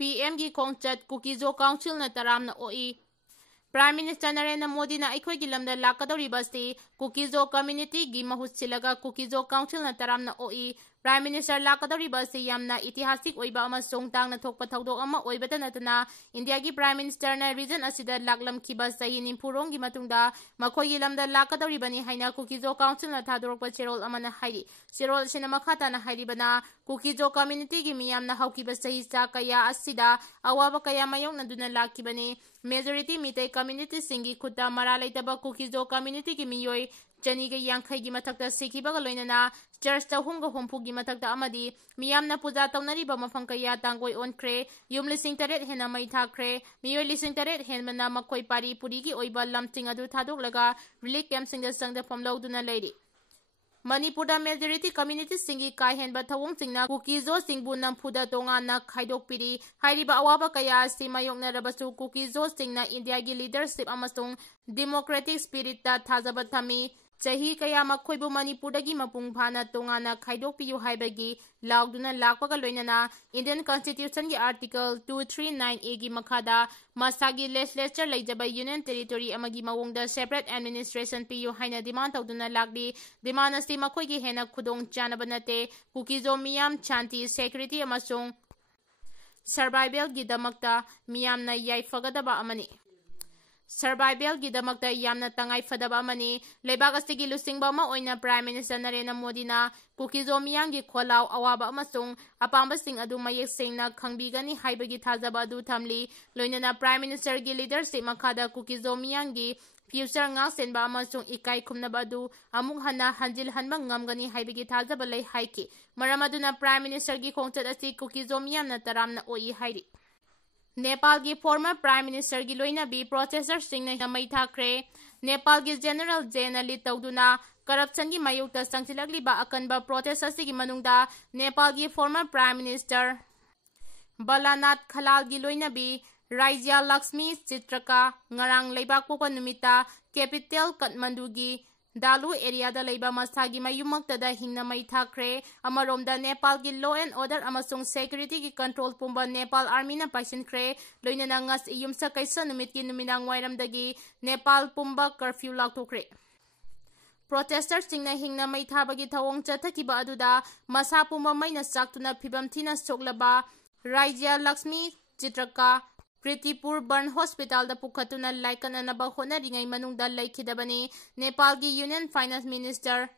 PM gi khongchat Kukizo Council na Taramna Okkhre Prime Minister Narendra Modi na aikoi gi lamda lakadori basti Kukizo community gi mahut silaga Kukizo Council na Taramna Okkhre Prime Minister lakadori basti yamna itihasik oiba amasong tangna thokpa thaudok ama oibata natana India gi Prime Minister na region asida laklam khiba sahi nimpurong gi matungda makhoi gi lamda lakadori bani haina Kukizo Council na thadorokpa cherol amana hairi cherol sina makhata na hairi bana Kukizo community gi miyamna haukiba sahi sa kaya asida awaba kaya mayong naduna lakibani majority mitai community singi khuta mara laitaba Kukizo community gi mioi Chaniga Yankai gi mathakta sikhiba ga loinana church ta humga hompu gi mathakta amadi miyamna puja tawnari ba mafang kaya tangoi onkhre yum lising taret hena Mei Thakhre mioi lising taret henmana makhoi pari puri gi oiba lamting adu thadok laga relief camp singda sangda phomlau duna leiri Manipur da majority community singi kai henba thawong singna Kukizo singbu nampuda tonga na khaidok piri hairiba awaba kaya si mayokna rabasu Kukizo singna India gi leadership amasung democratic spirit ta thajaba thami Chahi kaya makhoibu Manipur dagi mapung phana tongana khaidok piyu haibagi lauduna lakpaga loinana Indian Constitution gi article 239A gi makhada masagi legislature leijaba union territory amagi mawongda separate administration piyu haina demand tawduna lakdi demand asi makhoi gi hena khudong chanaba nate Kukizo miyam chanti security amasung survival gi damakta miyamna yaifagadaba amani Survival gi damakta yamna tangai fadaba amani lebak asigi lusingba ama oina Prime Minister Narendra Modi na Kukizo miyang gi kholaw awaba amasung apamba sing adu mayek singna khangbigani haibagi thajaba adu thamli loinana Prime Minister gi leadership makhada Kukizo miyang gi future nga senba amasung ikai khumnaba adu amuk hana hanjil hanba ngamgani haibagi thajaba lei haiki maramaduna Prime Minister gi khongchat asi Kukizo miyamna Taramna Okkhre hairi Nepal ki former Prime Minister gi loina bi protesters singna Mei Thakhre Nepal ki General Jaina lead tawduna corruption gi mayukta sangsilagli ba akanba protesters gi manungda Nepal ki former Prime Minister Balanath Khalal gi loina bi Raija Lakshmi Chitraka ngarang leibak pokpa numita capital Kathmandu gi Dalu area da leiba masagi mayumakta da Hingna Mei Thakhre amaromda Nepal ki law and order amasung security ki control pumba Nepal army na paisinkhre loinana ngas yumsa kaisa numit ki numinang wairamdagi Nepal pumba curfew lakthokre Protesters singna Hingna Mei Thabagi thawong chathakiba aduda masa pumba maina saktuna phibam thina soklaba Raija Lakshmi Chitraka Pritipur Burn Hospital da pukhatuna laikan anaba honaringai manungda laikhidabani Nepal gi Union Finance Minister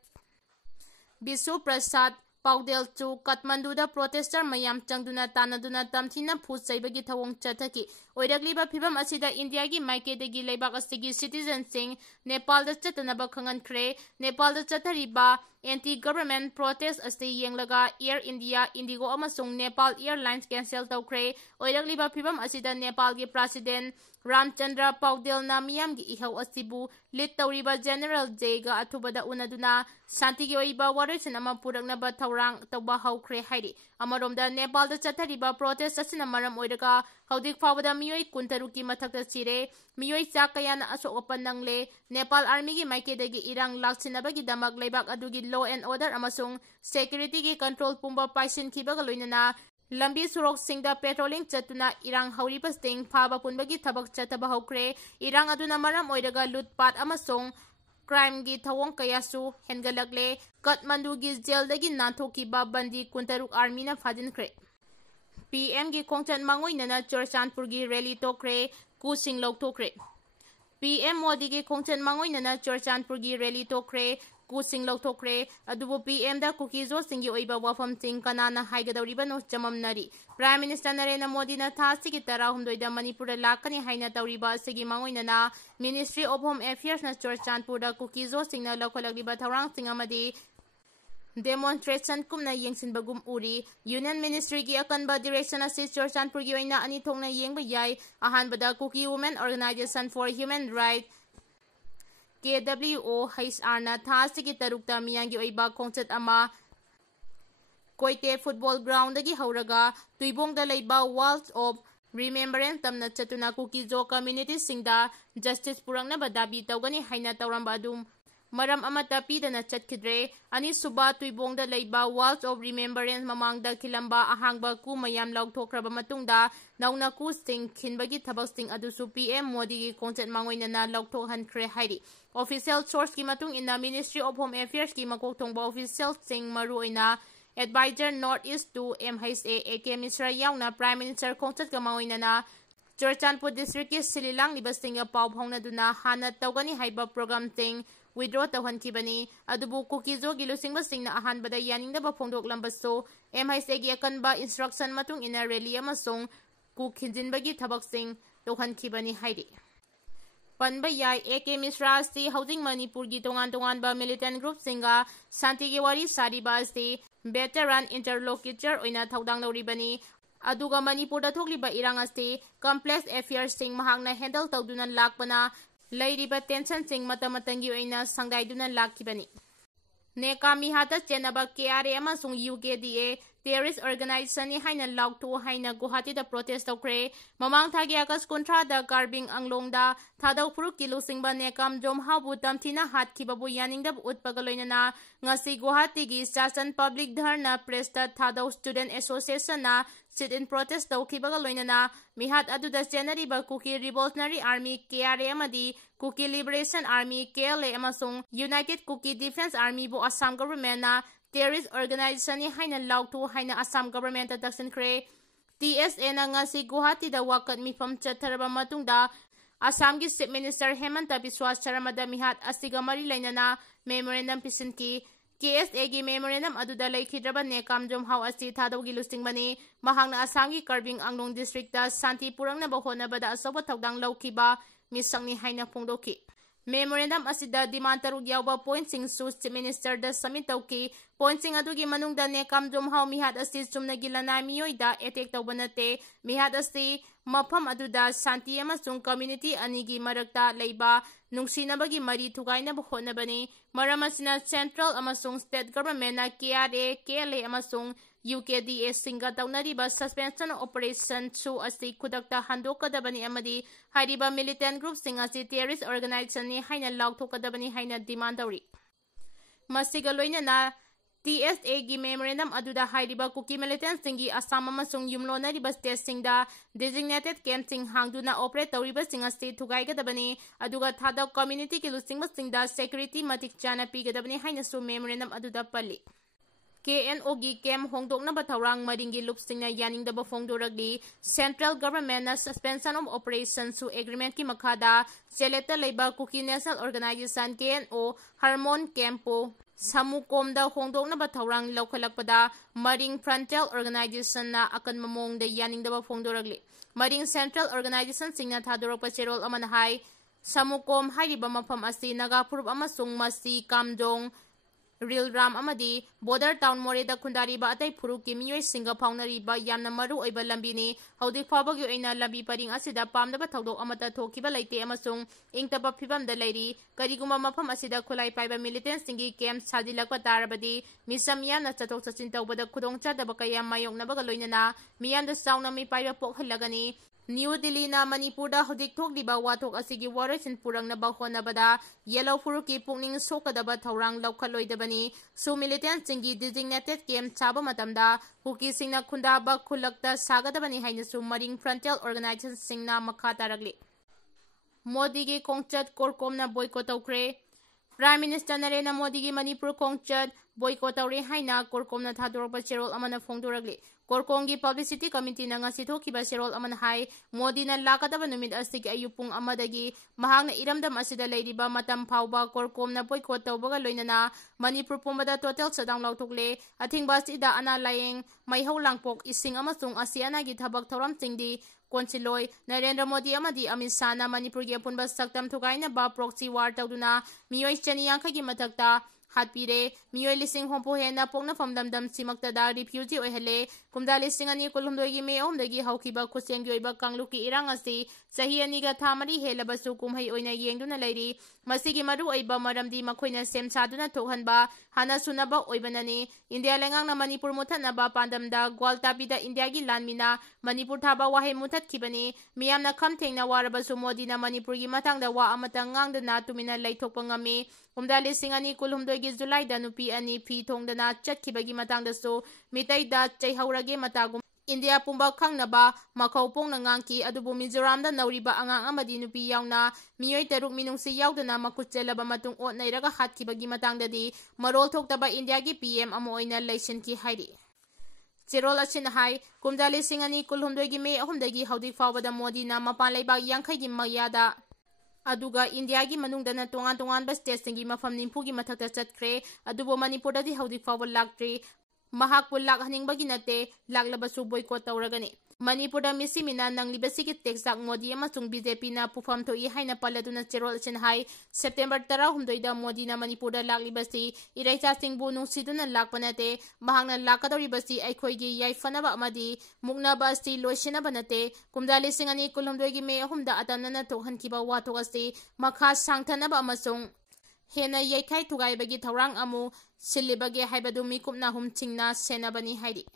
Bisu Prasad Paudel chu Kathmandu da protester mayam changduna tanaduna tamthina phut saibagi thawong chathaki oiragliba phibam asida India gi maike degi leibak asigi citizen sing Nepal da chatanaba khangankhre Nepal da chathariba anti-government protest asti yenglaga Air India Indigo amasung Nepal Airlines cancel tawkhre oiragliba phibam asida Nepal gi president Ramchandra Paudel na miyam gi ihaw asibu lead tawriba General Jega athubada unaduna shanti gi oiba waresan ama puraknaba thawrang tawba haukhre hairi amaromda Nepal da chathariba protest asina maram oiraga haudik fawada mioi kuntaruki mathakta sire mioi chakayana asok opanangle Nepal army gi maikedagi irang laksinabagi damak leibak adugi law and order amasung security gi control pumba paisin khibaga loinana lambi surok singda patrolling chatuna irang hauriba sting phaba punbagi thabak chataba hokre irang aduna maram oiraga lutpat amasung crime gi thawong kayasu hengalakle Kathmandu gi jail dagi nathoki ba bandi kuntaruk army na phajinkhre PM gi khongchan mangoinana Churchandpur gi rally tokre kusing lokthokre PM Modi gi khongchan mangoinana Churchandpur gi rally tokre kusing lokthokre adubu PM da Kukizo singi oiba wafam sing kanana haigadawribano chamamnari Prime Minister Narendra Modi na thasigi tarahumdoi da Manipur lakani haina tawriba sigi mangoinana Ministry of Home Affairs na Churchandpur da Kukizo singna lokholagriba thawrang sing amadi demonstration kumna yengsin bagum uri Union Ministry gi akanba direction asi Churchandpur gi oina ani thongna yengba yai ahanbada Kuki Women Organization for Human Rights KWOHR na thasigi tarukta miyangi oiba khongchat ama Koite football ground dagi hauraga tuibongda leiba walls of remembrance tamna chatuna Kukizo community singda justice purangna badabi tawgani haina tawramba adum maram amata pidana chatkidre ani suba tuibongda leiba walls of remembrance mamangda kilamba ahangba ku mayam laukthokraba matungda nauna ku sting khinbagi thabak sting adusu PM Modi gi kongchet mangoinana lauktokhankhre hairi official source ki matung ina Ministry of Home Affairs ki makok thongba official sting maruina advisor Northeast to MHA AK Misra yauna Prime Minister kongchet ka mangoinana Churchanpur district ki sililang libasting ya pau phongna duna hana tawgani haiba program ting withdraw tawhankibani adubu kukizo gilusingba singna ahanbada yaningdaba phongdoklambasो MHA gi akanba instruction matung ina rally amasong ku khinjinbagi thabak sing tawhankibani hairi panba yai AK Misra asti housing Manipur gi tongan ba militant group singa santi gi wari sariba asti veteran interlocutor oina thaudang loribani aduga Manipur da thokliba irang asti complex affairs sing mahangna handle tawduna lakpana lairiba tension sing matamatangi oina sangdaiduna lakkibani nekami hata chenaba KRA amasung UKDA terrorist organization ni haina lauktu haina Guwahati da protest tawkhre mamang thagi akas kontra da garbing anglongda thadau puru kilo singba nekam jom habu tamthina Hatkhre bu yaningda utpagaloinana ngasi Guwahati gi Station Public Dharna Press da thadau Student Association na sit in protest tawkhibagaloinana mihat aduda January ba Kuki Revolutionary Army KRA amadi Kuki Liberation Army KLA amasung United Kuki Defense Army bu Assam government na terrorist organization ni haina lauktu haina Assam government ta daksinkhre TSA na ngasi Guwahati da wakat mifam chatharaba matungda Assam gi Chief Minister Hemanta Biswa Sharma da mihat asiga mari lainana memorandum pisinki KSA gi memorandum aduda laikhidraba nekam jom hau asi thadau gi lustingbani mahangna Assam gi Karbing Anglong district da santi purangna ba honabada asoba thawdang laukiba misangni haina phongdoki memorandum asida demand taruk yawba point sing su Chief Minister da submit tawki point sing adugi manungda nekam jom hau mihat asi chumna gilana mioi da attack tawbanate mihat asi mafam aduda santi amasung community anigi marakta leiba nungsinabagi mari thugaina ba honabani maramasina central amasung state government na KRA KLA amasung UKDA singa taunariba suspension operation su asi kudakta handokadabani amadi hariba militant group singa si terrorist organization ni haina lauktokadabani haina demand tawri masiga loinana TSA gi memorandum aduda hariba Kuki militant singi Assam amasung yumlonariba state singda designated camp sing hangduna operate tawriba singa state thugaigadabani aduga thada community ki lusingba singda security matik chana pigadabani haina su memorandum aduda palli KNO gi kem hongdokna ba thawrang maringi lupsingna yaningdaba phongdoragli central government na suspension of operations su agreement ki makhada seleta leiba Kuki national organization KNO Harmon Campo Samukomda hongdokna ba thawrang laukhalakpada Maring Frontier Organization na akan mamongda yaningdaba phongdoragli Maring Central Organization singna thadorokpa cherol amana hai Samukom hariba mafam asi Nagapur amasung masi Kamjong Real Ram amadi border town more da khundari ba atai phuru ki mioi singa phaunari ba yamna maru oiba lambi ni haudi phawagi oina lambi paring asida pamda ba thodok amata thokiba laite amasung ingtaba phibam da lairi kariguma mafam asida khulai paiba militant singi camp sajilakpa tarabadi misam yamna chatok chachin tawbada khudongcha da ba kayam mayokna ba loinana miyam da sauna mi paiba pokhalagani New Delhi na Manipur da hodik thokliba wathok asigi waresin purangna ba honabada yellow furuki pungning sokadaba thawrang laukhaloidabani su militant singi designated camp chaba matamda Kuki singna khunda ba khulakta sagadabani haina su Maring Frontier Organization singna makha taragli Modi gi kongchat korkomna boycott tawkhre Prime Minister Narendra Modi gi Manipur kongchat boycott tawre haina korkomna thadorpa cherol amana phongdoragli Korkongi Publicity Committee na ngasi thokiba serol aman hai Modi na lakadaba numit astig ayupung amadagi mahangna iramdam asida leiriba matam phawba korkom na boycott tawbaga loinana Manipur pumbada total sadang lautukle athingba sida ana layeng maihau langpok ising amasung asiana gi thabak thoram singdi Konsiloi Narendra Modi amadi Amit Shah na Manipur gi apunba saktam thugaina ba proxy war tawduna mioi chani yankha gi mathakta Hatpire, Mioi Lising Hompo Hena Pongna from Damdam Simaktada, refugee Ohele, Kumda Lising ani Kulumdogi Mei Omdagi Haukiba Kuseng Yoiba Kangluki Irangasi, Sahianiga Tamari Helabasu Kumhai Oina Yengduna Lady, Masigi Madu Oiba Madamdi Makoina Sem Saduna Tohanba, Hana Sunaba Oibanani, India Langana Manipur Mutanaba Pandamda, Gualtabida Indiagi Lanmina, Manipur Taba Wahe Mutat Kibani, Miamna Kamtena Warabasu Modina Manipuri Matanga Wa Amatangang the Natumina Laitopangami, Umda Lising ani Kulumdogi July da Nupi ani Pi Tongdana Chatkibagi Matangdaso, Mitai da Chaihaurage Matagum. India Pumba Kangnaba, Makau Pong Nanganki, Adubu Mizoram da Nauriba Angang Amadi Nupi Yauna, Mioi Taruk Minungsi Yaudana Makuchelaba Matung Ot Nairaga Hatkibagi Matangdadi, Marol Toktaba Indiagi PM Amoina Lation Ki Haidi. Zerol Achin Hai, Kumdali Singani Kulumdogi Mei Homdagi Haudi Fawada Modina, Mapaleba Yankagi Mayada. Aduga Indiagi Manungdana Tongan Bas Testingi Mafam Nimpugi Matata Chatkre, Adubo Manipura di Haudi Fawal Lactri. Mahakpul lakhaning baginate laklabasu boycott tauragani. Manipura misimina nang libasiki teksak Modi amasung BJP na pufam to ihaina paladuna cherol chenhai September 10 Modi na Manipura laklibasi iraita singbu nung siduna lakpanate mahangna lakadoribasi aikhoigi yaifanaba amadi mukna basti loisina banate kumdali singani kulumdoigi me humda atanana to hankiba watogasi makha sangthanaba amasung Hena Yakai Tugai Bagi Taurang Amu, Silibagi Haibadu Mikum Nahum Tingna Senabani Haidi.